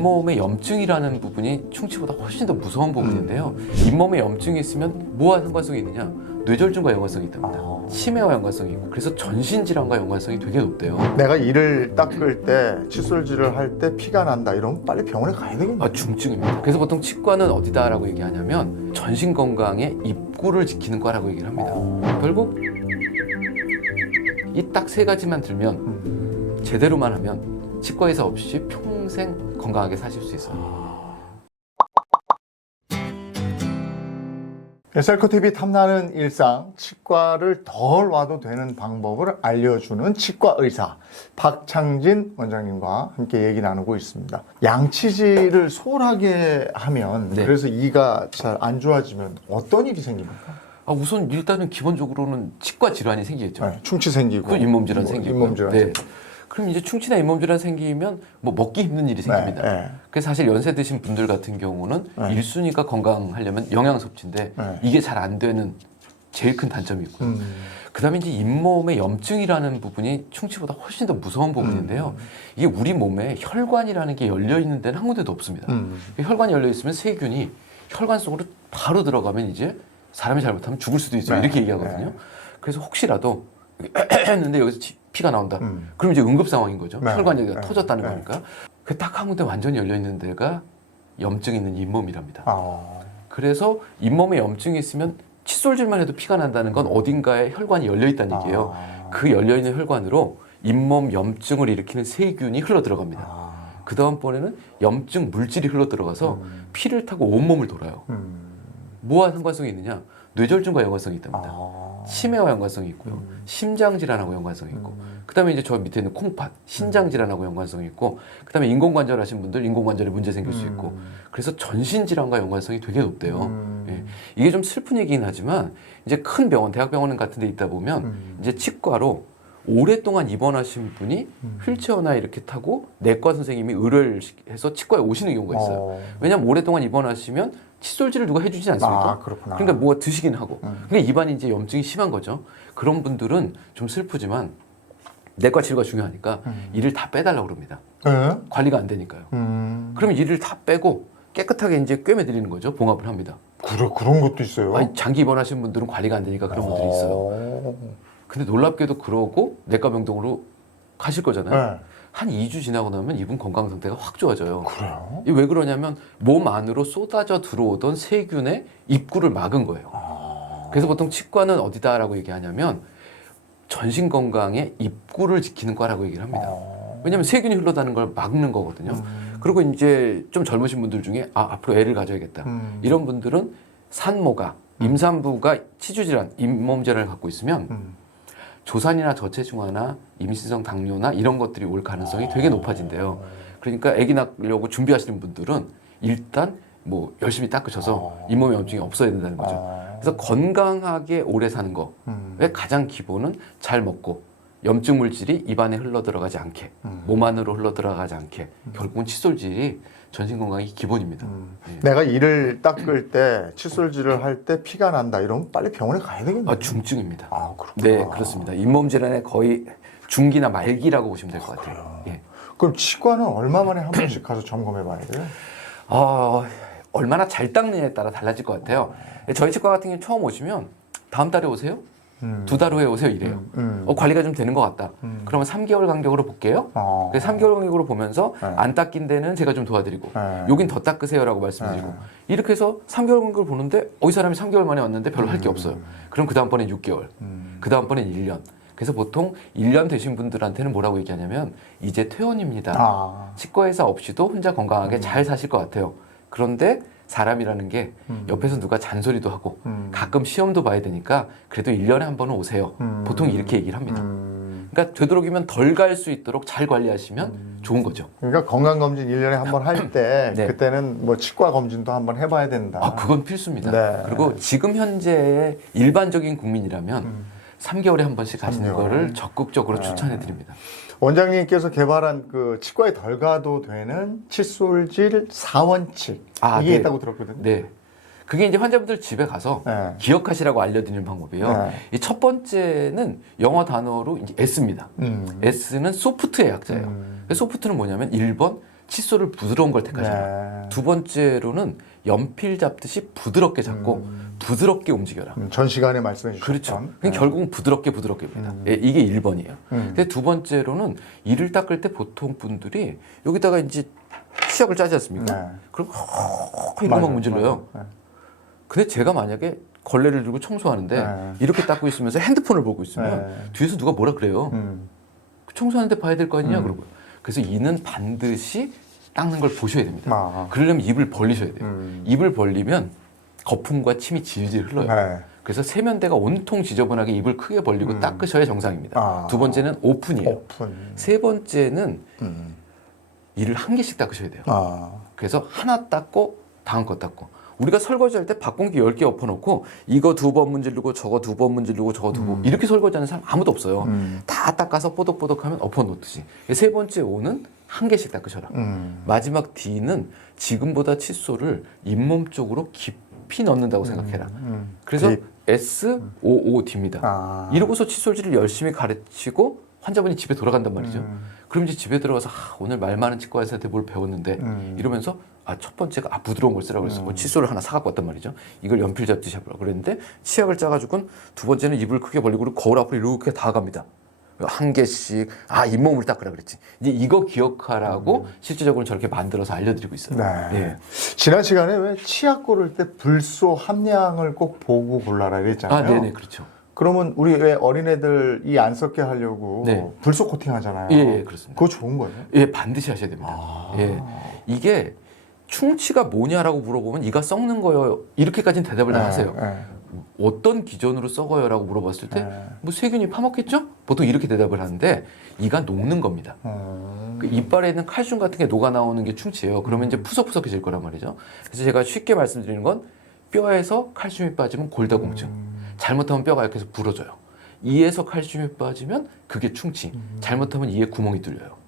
잇몸의 염증이라는 부분이 충치보다 훨씬 더 무서운 부분인데요. 잇몸에 염증이 있으면 뭐와 상관성이 있느냐? 뇌졸중과 연관성이 있답니다. 치매와 연관성이 있고, 그래서 전신질환과 연관성이 되게 높대요. 내가 이를 닦을 때 칫솔질을 할 때 피가 난다 이러면 빨리 병원에 가야 되겠네. 중증입니다. 그래서 보통 치과는 어디다라고 얘기하냐면 전신 건강의 입구를 지키는 과라고 얘기를 합니다. 결국 이 딱 세 가지만 들면 제대로만 하면 치과 의사 없이 평생 건강하게 사실 수 있어요. 셀코TV 탐나는 일상, 치과를 덜 와도 되는 방법을 알려주는 치과 의사 박창진 원장님과 함께 얘기 나누고 있습니다. 양치질을 소홀하게 하면 네. 그래서 이가 잘 안 좋아지면 어떤 일이 생깁니까? 우선 일단은 기본적으로는 치과 질환이 생기겠죠. 네, 충치 생기고 또 잇몸 질환 생기고. 잇몸 질환 네. 생기고. 그럼 이제 충치나 잇몸 질환 생기면 뭐 먹기 힘든 일이 생깁니다. 네. 그래서 사실 연세 드신 분들 같은 경우는 네. 1순위가 건강하려면 영양 섭취인데 네. 이게 잘 안 되는 제일 큰 단점이 있고요. 그다음에 이제 잇몸의 염증이라는 부분이 충치보다 훨씬 더 무서운 부분인데요. 이게 우리 몸에 혈관이라는 게 열려 있는 데는 한 군데도 없습니다. 혈관이 열려 있으면 세균이 혈관 속으로 바로 들어가면 이제 사람이 잘못하면 죽을 수도 있어요. 네. 이렇게 얘기하거든요. 네. 그래서 혹시라도 했는데 여기서 피가 나온다. 그럼 이제 응급 상황인 거죠. 네. 혈관이 네. 터졌다는 네. 거니까. 그 딱 한 군데 완전히 열려 있는 데가 염증 있는 잇몸이랍니다. 그래서 잇몸에 염증이 있으면 칫솔질만 해도 피가 난다는 건 어딘가에 혈관이 열려 있다는 얘기예요. 그 열려 있는 혈관으로 잇몸 염증을 일으키는 세균이 흘러 들어갑니다. 그 다음번에는 염증 물질이 흘러 들어가서 피를 타고 온몸을 돌아요. 뭐와 상관성이 있느냐? 뇌졸중과 연관성이 있답니다. 치매와 연관성이 있고요. 심장 질환하고 연관성이 있고, 그다음에 이제 저 밑에 있는 콩팥, 신장 질환하고 연관성이 있고, 그다음에 인공관절 하신 분들 인공관절에 문제 생길 수 있고, 그래서 전신 질환과 연관성이 되게 높대요. 예. 이게 좀 슬픈 얘기긴 하지만 이제 큰 병원, 대학병원 같은 데 있다 보면 이제 치과로 오랫동안 입원하신 분이 휠체어나 이렇게 타고 내과 선생님이 의뢰를 해서 치과에 오시는 경우가 있어요. 왜냐하면 오랫동안 입원하시면 칫솔질을 누가 해주지 않습니까? 그렇구나. 그러니까 뭐가 드시긴 하고. 그러니까 입안이 이제 염증이 심한 거죠. 그런 분들은 좀 슬프지만 내과 치료가 중요하니까 이를 다 빼달라고 그럽니다. 네? 관리가 안 되니까요. 그러면 이를 다 빼고 깨끗하게 이제 꿰매드리는 거죠. 봉합을 합니다. 그런 것도 있어요. 아니, 장기 입원하신 분들은 관리가 안 되니까 그런 분들이 있어요. 근데 놀랍게도 그러고 내과 병동으로 가실 거잖아요. 네. 한 2주 지나고 나면 이분 건강 상태가 확 좋아져요. 그래요? 이게 왜 그러냐면 몸 안으로 쏟아져 들어오던 세균의 입구를 막은 거예요. 그래서 보통 치과는 어디다라고 얘기하냐면 전신 건강의 입구를 지키는 과라고 얘기를 합니다. 왜냐하면 세균이 흘러다는 걸 막는 거거든요. 그리고 이제 좀 젊으신 분들 중에 앞으로 애를 가져야겠다. 이런 분들은 산모가 임산부가 치주질환, 잇몸 질환을 갖고 있으면 조산이나 저체중아나 임신성 당뇨나 이런 것들이 올 가능성이 되게 높아진대요. 그러니까 아기 낳으려고 준비하시는 분들은 일단 뭐 열심히 닦으셔서 잇몸의 염증이 없어야 된다는 거죠. 그래서 건강하게 오래 사는 거의 가장 기본은 잘 먹고 염증 물질이 입안에 흘러 들어가지 않게, 몸 안으로 흘러 들어가지 않게, 결국은 칫솔질이 전신 건강이 기본입니다. 내가 이를 닦을 때 칫솔질을 할 때 피가 난다 이러면 빨리 병원에 가야 되겠네. 중증입니다. 그렇구나. 네, 그렇습니다. 잇몸 질환의 거의 중기나 말기라고 보시면 될 것 같아요. 예. 그럼 치과는 얼마 만에 한 번씩 가서 점검해 봐야 돼요? 얼마나 잘 닦느냐에 따라 달라질 것 같아요. 저희 치과 같은 경우 처음 오시면 다음 달에 오세요? 2달 후에 오세요? 이래요. 관리가 좀 되는 것 같다. 그러면 3개월 간격으로 볼게요. 그래서 3개월 간격으로 보면서 안 닦인 데는 제가 좀 도와드리고 여긴 더 닦으세요라고 말씀드리고 이렇게 해서 3개월 간격을 보는데 이 사람이 3개월 만에 왔는데 별로 할 게 없어요. 그럼 그 다음번엔 6개월, 그 다음번엔 1년. 그래서 보통 1년 되신 분들한테는 뭐라고 얘기하냐면 이제 퇴원입니다. 치과의사 없이도 혼자 건강하게 잘 사실 것 같아요. 그런데 사람이라는 게 옆에서 누가 잔소리도 하고 가끔 시험도 봐야 되니까 그래도 1년에 한 번은 오세요. 보통 이렇게 얘기를 합니다. 그러니까 되도록이면 덜 갈 수 있도록 잘 관리하시면 좋은 거죠. 그러니까 건강검진 1년에 한 번 할 때 네. 그때는 뭐 치과 검진도 한번 해봐야 된다. 그건 필수입니다. 네. 그리고 지금 현재의 일반적인 국민이라면 3개월에 한 번씩 가시는 3개월. 거를 적극적으로 추천해 드립니다. 원장님께서 개발한 그 치과에 덜 가도 되는 칫솔질 4원칙 이게 네. 있다고 들었거든요. 네. 그게 이제 환자분들 집에 가서 네. 기억하시라고 알려드리는 방법이에요. 네. 이 첫 번째는 영어 단어로 이제 S입니다. S는 소프트의 약자예요. 소프트는 뭐냐면 1번 칫솔을 부드러운 걸 택하잖아. 네. 두 번째로는 연필 잡듯이 부드럽게 잡고 부드럽게 움직여라. 전 시간에 말씀해 주셨던. 그렇죠. 그러니까 결국은 부드럽게입니다. 예, 이게 1번이에요. 근데 두 번째로는 이를 닦을 때 보통 분들이 여기다가 이제 치약을 짜지 않습니까? 네. 그럼 이거 막 문질러요. 맞아요. 근데 제가 만약에 걸레를 들고 청소하는데 네. 이렇게 닦고 있으면서 핸드폰을 보고 있으면 네. 뒤에서 누가 뭐라 그래요. 청소하는데 봐야 될 거 아니냐 그러고요. 그래서 이는 반드시 닦는 걸 보셔야 됩니다. 그러려면 입을 벌리셔야 돼요. 입을 벌리면 거품과 침이 질질 흘러요. 네. 그래서 세면대가 온통 지저분하게 입을 크게 벌리고 닦으셔야 정상입니다. 두 번째는 오픈이에요. 오픈. 세 번째는 이를 한 개씩 닦으셔야 돼요. 그래서 하나 닦고 다음 거 닦고. 우리가 설거지할 때 밥공기 10개 엎어놓고 이거 2번 문지르고 저거 2번 문지르고 저거 2번 이렇게 설거지하는 사람 아무도 없어요. 다 닦아서 뽀독뽀독하면 엎어놓듯이. 세 번째 O는 한 개씩 닦으셔라. 마지막 D는 지금보다 칫솔을 잇몸 쪽으로 깊이 넣는다고 생각해라. 그래서 SOOD입니다. 이러고서 칫솔질을 열심히 가르치고 환자분이 집에 돌아간단 말이죠. 그럼 이제 집에 들어가서 오늘 말 많은 치과 의사한테 뭘 배웠는데 이러면서 첫 번째가 부드러운 걸 쓰라고 그랬어. 칫솔을 하나 사갖고 왔단 말이죠. 이걸 연필 잡듯이 해보라고 그랬는데 치약을 짜가지고는 두 번째는 입을 크게 벌리고 그리고 거울 앞으로 이렇게 다 갑니다. 한 개씩 잇몸을 닦으라 그랬지. 이제 이거 기억하라고 실질적으로 저렇게 만들어서 알려드리고 있어요. 네. 예. 지난 시간에 왜 치약 고를 때 불소 함량을 꼭 보고 골라라 이랬잖아요. 네네, 그렇죠. 그러면 우리 왜 어린애들 이 안 썩게 하려고 네. 불소 코팅 하잖아요. 예, 그렇습니다. 그거 좋은 거예요? 예, 반드시 하셔야 됩니다. 예. 이게 충치가 뭐냐라고 물어보면 이가 썩는 거요. 이렇게까지는 대답을 다 하세요. 어떤 기전으로 썩어요라고 물어봤을 때 뭐 세균이 파먹겠죠? 보통 이렇게 대답을 하는데 이가 녹는 겁니다. 그 이빨에 있는 칼슘 같은 게 녹아 나오는 게 충치예요. 그러면 이제 푸석푸석해질 거란 말이죠. 그래서 제가 쉽게 말씀드리는 건 뼈에서 칼슘이 빠지면 골다공증. 잘못하면 뼈가 약해서 부러져요. 이에서 칼슘이 빠지면 그게 충치. 잘못하면 이에 구멍이 뚫려요.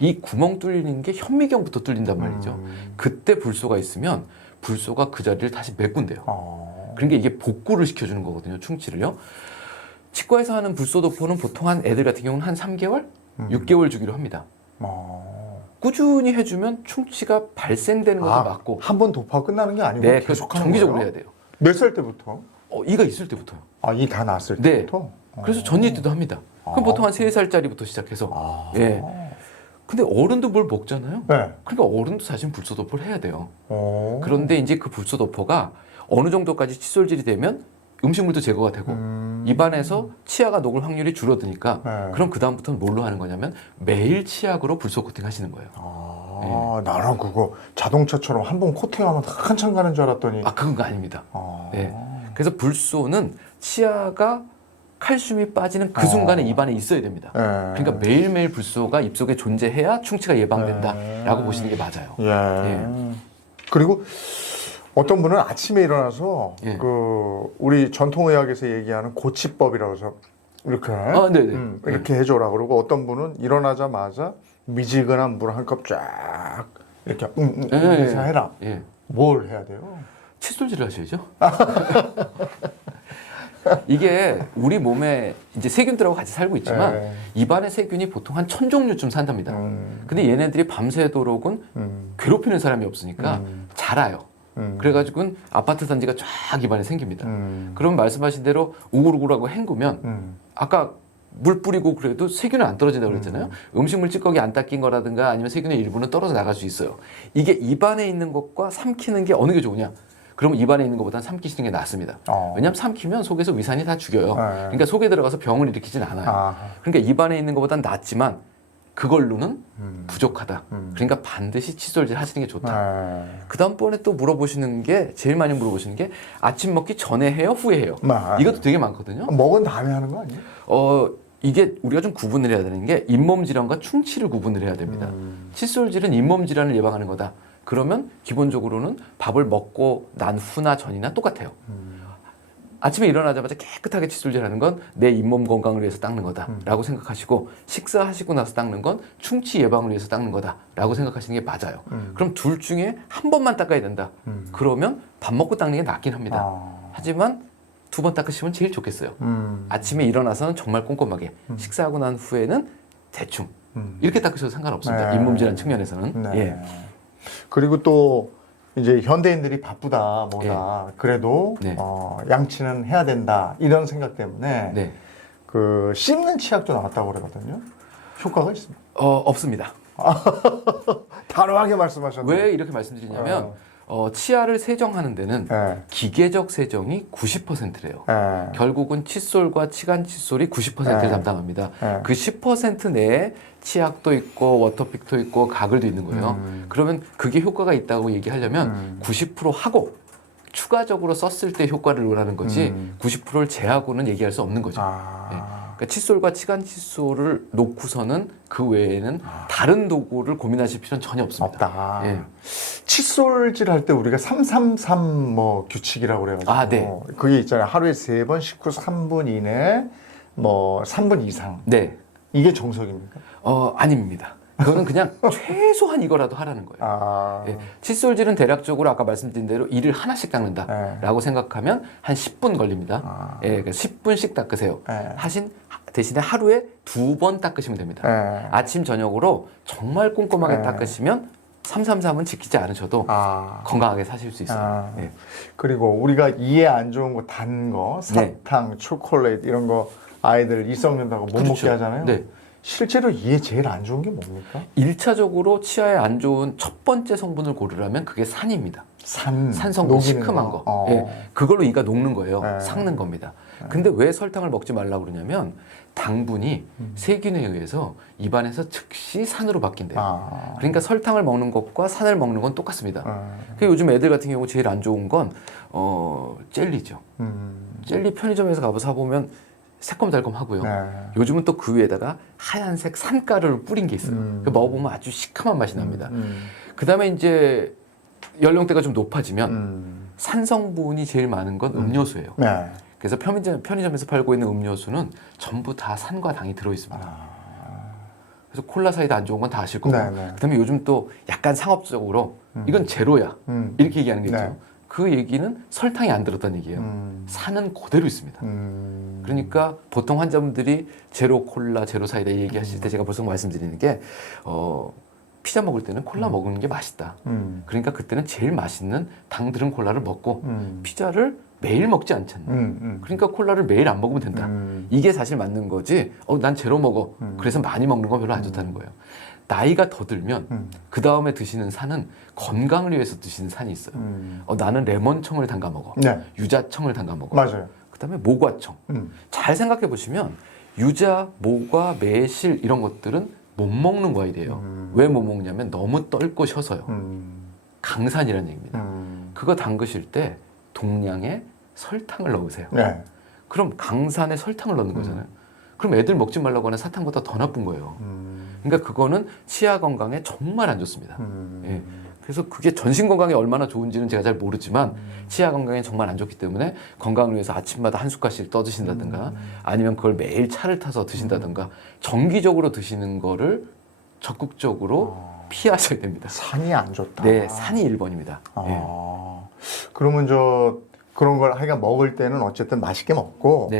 이 구멍 뚫리는 게 현미경부터 뚫린단 말이죠. 그때 불소가 있으면 불소가 그 자리를 다시 메꾼대요. 그러니까 이게 복구를 시켜주는 거거든요. 충치를요. 치과에서 하는 불소 도포는 보통 한 애들 같은 경우는 한 3개월, 6개월 주기로 합니다. 꾸준히 해주면 충치가 발생되는 것도 맞고. 한 번 도포가 끝나는 게 아니고 네, 계속 하는 정기적으로 거예요? 해야 돼요. 몇 살 때부터? 이가 있을 때부터요. 이 다 났을 네. 때부터? 그래서 전일 때도 합니다. 그럼 보통 한 3살짜리부터 시작해서. 예. 근데 어른도 뭘 먹잖아요. 네. 그러니까 어른도 사실 불소 도포를 해야 돼요. 그런데 이제 그 불소 도포가 어느 정도까지 칫솔질이 되면 음식물도 제거가 되고 입안에서 치아가 녹을 확률이 줄어드니까 그럼 그 다음부터는 뭘로 하는 거냐면 매일 치약으로 불소 코팅 하시는 거예요. 나는 그거 자동차처럼 한 번 코팅하면 한참 가는 줄 알았더니 그건 아닙니다. 네. 그래서 불소는 치아가 칼슘이 빠지는 그 순간에 입안에 있어야 됩니다. 그러니까 매일매일 불소가 입속에 존재해야 충치가 예방된다라고 보시는 게 맞아요. 그리고 어떤 분은 아침에 일어나서 예. 우리 전통의학에서 얘기하는 고치법이라고 해서 이렇게 이렇게 해줘라 그러고 어떤 분은 일어나자마자 미지근한 물 한 컵 쫙 이렇게 해서 해라. 뭘 해야 돼요? 칫솔질을 하셔야죠. 이게 우리 몸에 이제 세균들하고 같이 살고 있지만 입안에 세균이 보통 한 1000종류쯤 산답니다. 근데 얘네들이 밤새도록은 괴롭히는 사람이 없으니까 자라요. 그래가지고는 아파트 단지가 쫙 입안에 생깁니다. 그럼 말씀하신 대로 우글우글하고 헹구면 아까 물 뿌리고 그래도 세균은 안 떨어진다고 그랬잖아요. 음식물 찌꺼기 안 닦인 거라든가 아니면 세균의 일부는 떨어져 나갈 수 있어요. 이게 입안에 있는 것과 삼키는 게 어느 게 좋으냐? 그러면 입안에 있는 것보다는 삼키시는 게 낫습니다. 왜냐하면 삼키면 속에서 위산이 다 죽여요. 그러니까 속에 들어가서 병을 일으키진 않아요. 그러니까 입안에 있는 것보다는 낫지만 그걸로는 부족하다. 그러니까 반드시 칫솔질 하시는 게 좋다. 그 다음번에 또 물어보시는 게 제일 많이 물어보시는 게 아침 먹기 전에 해요? 후에 해요? 이것도 되게 많거든요. 먹은 다음에 하는 거 아니에요? 이게 우리가 좀 구분을 해야 되는 게 잇몸 질환과 충치를 구분을 해야 됩니다. 칫솔질은 잇몸 질환을 예방하는 거다. 그러면 기본적으로는 밥을 먹고 난 후나 전이나 똑같아요. 아침에 일어나자마자 깨끗하게 칫솔질하는 건 내 잇몸 건강을 위해서 닦는 거다라고 생각하시고 식사하시고 나서 닦는 건 충치 예방을 위해서 닦는 거다라고 생각하시는 게 맞아요. 그럼 둘 중에 한 번만 닦아야 된다. 그러면 밥 먹고 닦는 게 낫긴 합니다. 하지만 2번 닦으시면 제일 좋겠어요. 아침에 일어나서는 정말 꼼꼼하게 식사하고 난 후에는 대충 이렇게 닦으셔도 상관없습니다. 네. 잇몸 질환 측면에서는. 네. 예. 그리고 또 이제 현대인들이 바쁘다 뭐다 그래도 네. 양치는 해야 된다 이런 생각 때문에 네. 그 씹는 치약도 나왔다고 그러거든요. 효과가 있습니다. 없습니다. 단호하게 말씀하셨네요. 왜 이렇게 말씀드리냐면 치아를 세정하는 데는 네. 기계적 세정이 90%래요. 네. 결국은 칫솔과 치간 칫솔이 90%를 네. 담당합니다. 네. 그 10% 내에 치약도 있고 워터픽도 있고 가글도 있는 거예요. 그러면 그게 효과가 있다고 얘기하려면 90% 하고 추가적으로 썼을 때 효과를 원하는 거지 90%를 제하고는 얘기할 수 없는 거죠. 예. 그러니까 칫솔과 치간 칫솔을 놓고서는 그 외에는 다른 도구를 고민하실 필요는 전혀 없습니다. 없다. 예. 칫솔질 할 때 우리가 333 뭐 규칙이라고 그래가지고 아, 네. 그게 있잖아요. 하루에 3번 씻고 3분 이내 뭐 3분 이상. 네. 이게 정석입니까? 아닙니다. 그거는 그냥 최소한 이거라도 하라는 거예요. 예, 칫솔질은 대략적으로 아까 말씀드린 대로 이를 하나씩 닦는다라고 생각하면 한 10분 걸립니다. 예, 그러니까 10분씩 닦으세요. 대신에 하루에 2번 닦으시면 됩니다. 아침 저녁으로 정말 꼼꼼하게 닦으시면 333은 지키지 않으셔도 건강하게 사실 수 있어요. 예. 그리고 우리가 이에 안 좋은 거 단 거, 사탕, 초콜릿 이런 거 아이들 이 썩는다고 못 먹게 하잖아요. 네. 실제로 이에 제일 안 좋은 게 뭡니까? 1차적으로 치아에 안 좋은 첫 번째 성분을 고르라면 그게 산입니다. 산성분 시큼한 거. 예, 그걸로 이가 녹는 거예요. 삭는 겁니다. 근데 왜 설탕을 먹지 말라고 그러냐면 당분이 세균에 의해서 입안에서 즉시 산으로 바뀐대요. 그러니까 설탕을 먹는 것과 산을 먹는 건 똑같습니다. 요즘 애들 같은 경우 제일 안 좋은 건 젤리죠. 젤리 편의점에서 가서 사보면 새콤달콤하고요. 요즘은 또 그 위에다가 하얀색 산가루를 뿌린 게 있어요. 먹어보면 아주 시큼한 맛이 납니다. 그 다음에 이제 연령대가 좀 높아지면 산성분이 제일 많은 건 음료수예요. 그래서 편의점에서 팔고 있는 음료수는 전부 다 산과 당이 들어있습니다. 그래서 콜라 사이다 안 좋은 건 다 아실 거고. 그 다음에 요즘 또 약간 상업적으로 이건 제로야. 이렇게 얘기하는 게 있죠. 그 얘기는 설탕이 안 들었다는 얘기예요. 산은 그대로 있습니다. 그러니까 보통 환자분들이 제로 콜라, 제로 사이다 얘기하실 때 제가 벌써 말씀드리는 게 피자 먹을 때는 콜라 먹는 게 맛있다. 그러니까 그때는 제일 맛있는 당 들은 콜라를 먹고 피자를 매일 먹지 않잖아. 그러니까 콜라를 매일 안 먹으면 된다. 이게 사실 맞는 거지. 난 제로 먹어. 그래서 많이 먹는 건 별로 안 좋다는 거예요. 나이가 더 들면 그 다음에 드시는 산은 건강을 위해서 드시는 산이 있어요. 나는 레몬청을 담가 먹어. 유자청을 담가 먹어. 맞아요. 그 다음에 모과청. 잘 생각해 보시면 유자, 모과, 매실 이런 것들은 못 먹는 과일이에요. 왜 못 먹냐면 너무 떫고 셔서요. 강산이라는 얘기입니다. 그거 담그실 때 동량의 설탕을 넣으세요. 그럼 강산에 설탕을 넣는 거잖아요. 그럼 애들 먹지 말라고 하는 사탕보다 더 나쁜 거예요. 그러니까 그거는 치아 건강에 정말 안 좋습니다. 예. 그래서 그게 전신 건강에 얼마나 좋은지는 제가 잘 모르지만 치아 건강에 정말 안 좋기 때문에 건강을 위해서 아침마다 한 숟갈씩 떠 드신다든가 아니면 그걸 매일 차를 타서 드신다든가 정기적으로 드시는 거를 적극적으로 피하셔야 됩니다. 산이 안 좋다. 네, 산이 1번입니다. 예. 그러면 그런 걸 하여간 먹을 때는 어쨌든 맛있게 먹고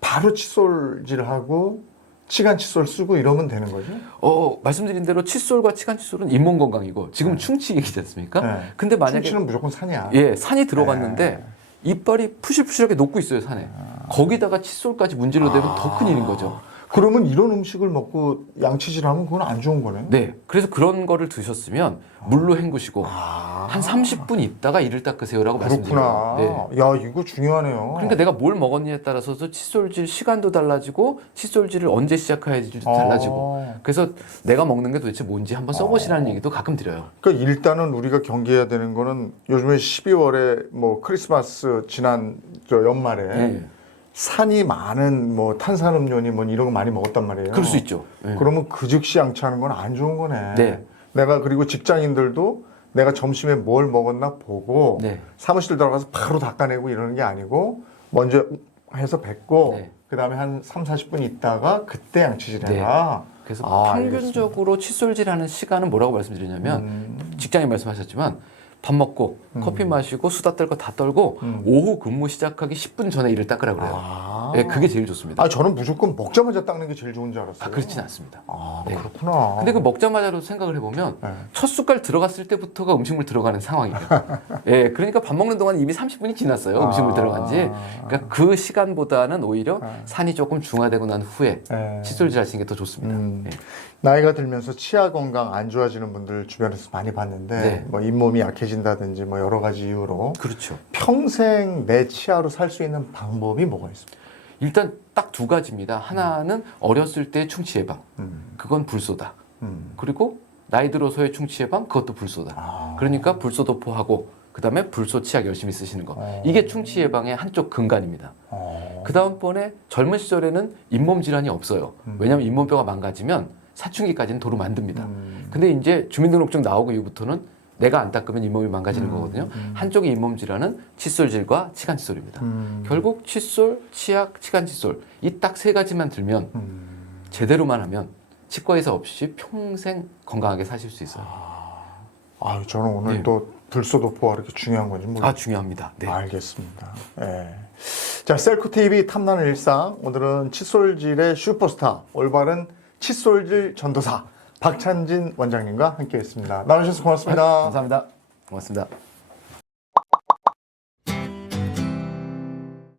바로 칫솔질하고 치간 칫솔 쓰고 이러면 되는 거죠? 말씀드린 대로 칫솔과 치간 칫솔은 잇몸 건강이고 지금 충치 얘기지 않습니까? 근데 만약에 충치는 무조건 산이야. 예, 산이 들어갔는데 이빨이 푸실푸실하게 녹고 있어요, 산에. 거기다가 칫솔까지 문질러 대면 더 큰일인 거죠. 그러면 이런 음식을 먹고 양치질하면 그건 안 좋은 거네. 네, 그래서 그런 거를 드셨으면 물로 헹구시고 한 30분 있다가 이를 닦으세요라고 말씀드려요. 그렇구나. 야, 이거 중요하네요. 그러니까 내가 뭘 먹었느냐에 따라서 칫솔질 시간도 달라지고 칫솔질을 언제 시작해야지 달라지고. 그래서 내가 먹는 게 도대체 뭔지 한번 써보시라는 얘기도 가끔 드려요. 그러니까 일단은 우리가 경계해야 되는 거는 요즘에 12월에 뭐 크리스마스 지난 연말에 산이 많은 뭐 탄산음료니 뭐 이런 거 많이 먹었단 말이에요. 그럴 수 있죠. 그러면 그 즉시 양치하는 건 안 좋은 거네. 내가 그리고 직장인들도 내가 점심에 뭘 먹었나 보고 사무실 들어가서 바로 닦아내고 이러는 게 아니고 먼저 해서 뱉고 그다음에 한 3, 40분 있다가 그때 양치질 해라. 그래서 평균적으로 칫솔질하는 시간은 뭐라고 말씀드리냐면 직장인 말씀하셨지만 밥 먹고 커피 마시고 수다 떨고 다 떨고 오후 근무 시작하기 10분 전에 이를 닦으라고 그래요. 네, 그게 제일 좋습니다. 아, 저는 무조건 먹자마자 닦는 게 제일 좋은 줄 알았어요. 그렇진 않습니다. 네. 그렇구나. 근데 그 먹자마자로 생각을 해보면 첫 숟갈 들어갔을 때부터가 음식물 들어가는 상황이에요. 예, 그러니까 밥 먹는 동안 이미 30분이 지났어요. 음식물 들어간 지. 그러니까 그 시간보다는 오히려 산이 조금 중화되고 난 후에 칫솔질 하시는 게 더 좋습니다. 예. 나이가 들면서 치아 건강 안 좋아지는 분들 주변에서 많이 봤는데 네. 뭐 잇몸이 약해진다든지 뭐 여러 가지 이유로 그렇죠. 평생 내 치아로 살 수 있는 방법이 뭐가 있습니까? 일단 딱 두 가지입니다. 하나는 어렸을 때 충치 예방. 그건 불소다. 그리고 나이 들어서의 충치 예방, 그것도 불소다. 그러니까 불소도포하고 그다음에 불소 치약 열심히 쓰시는 거. 이게 충치 예방의 한쪽 근간입니다. 그 다음번에 젊은 시절에는 잇몸 질환이 없어요. 왜냐하면 잇몸뼈가 망가지면 사춘기까지는 도로 만듭니다. 근데 이제 주민등록증 나오고 이후부터는 내가 안 닦으면 잇몸이 망가지는 거거든요. 한쪽의 잇몸 질환은 칫솔질과 치간칫솔입니다. 결국 칫솔, 치약, 치간칫솔 이 딱 세 가지만 들면 제대로만 하면 치과 의사 없이 평생 건강하게 사실 수 있어요. 저는 오늘 네. 또 불소도포가 이렇게 중요한 건지 몰랐어요. 중요합니다. 네. 알겠습니다. 예. 자, 셀코TV 탐나는 일상. 오늘은 칫솔질의 슈퍼스타, 올바른 칫솔질 전도사 박찬진 원장님과 함께했습니다. 나와주셔서 고맙습니다. 감사합니다. 고맙습니다.